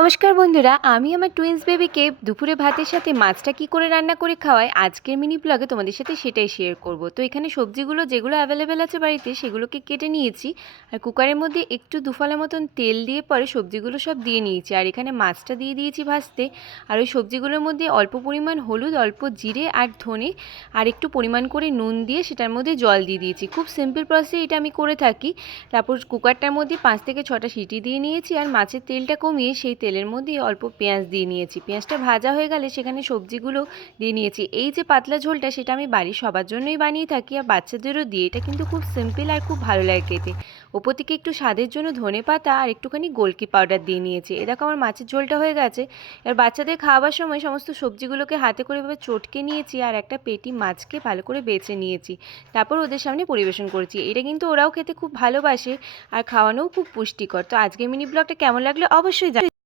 নমস্কার বন্ধুরা, আমি আমার টুইন্স বেবিকে দুপুরে ভাতের সাথে মাছটা কি করে রান্না করে খাওয়াই আজকের মিনি ব্লগে তোমাদের সাথে সেটাই শেয়ার করব। তো এখানে সবজিগুলো যেগুলো অ্যাভেলেবেল আছে বাড়িতে সেগুলোকে কেটে নিয়েছি, আর কুকারের মধ্যে একটু দুফালা মতন তেল দিয়ে পরে সবজিগুলো সব দিয়ে নিয়েছি, আর এখানে মাছটা দিয়ে দিয়েছি ভাজতে। আর ওই সবজিগুলোর মধ্যে অল্প পরিমাণ হলুদ, অল্প জিরে আর ধনে, আর একটু পরিমাণ করে নুন দিয়ে সেটার মধ্যে জল দিয়ে দিয়েছি। খুব সিম্পল প্রসেসে এটা আমি করে থাকি। তারপর কুকারটার মধ্যে 5 থেকে 6টা সিটি দিয়ে নিয়েছি, আর মাছের তেলটা কমিয়ে সেই তেলের মধ্যে অল্প পেঁয়াজ দিয়ে নিয়েছি। পেঁয়াজটা ভাজা হয়ে গেলে সেখানে সবজিগুলো দিয়ে নিয়েছি। এই যে পাতলা ঝোলটা সেটা আমি বাড়ির সবার জন্যই বানিয়ে থাকি, আর বাচ্চাদেরও দিয়ে। এটা কিন্তু খুব সিম্পল আর খুব ভালো লাগে খেতে। ওপর থেকে একটু স্বাদের জন্য ধনে পাতা আর একটুখানি গোলকি পাউডার দিয়ে নিয়েছি। এ দেখো আমার মাছের ঝোলটা হয়ে গেছে। এবার বাচ্চাদের খাওয়াবার সময় সমস্ত সবজিগুলোকে হাতে করে এভাবে চটকে নিয়েছি, আর একটা পেটি মাছকে ভালো করে বেছে নিয়েছি। তারপর ওদের সামনে পরিবেশন করেছি। এটা কিন্তু ওরাও খেতে খুব ভালোবাসে, আর খাওয়ানোও খুব পুষ্টিকর। তো আজকের মিনি ব্লগটা কেমন লাগলো অবশ্যই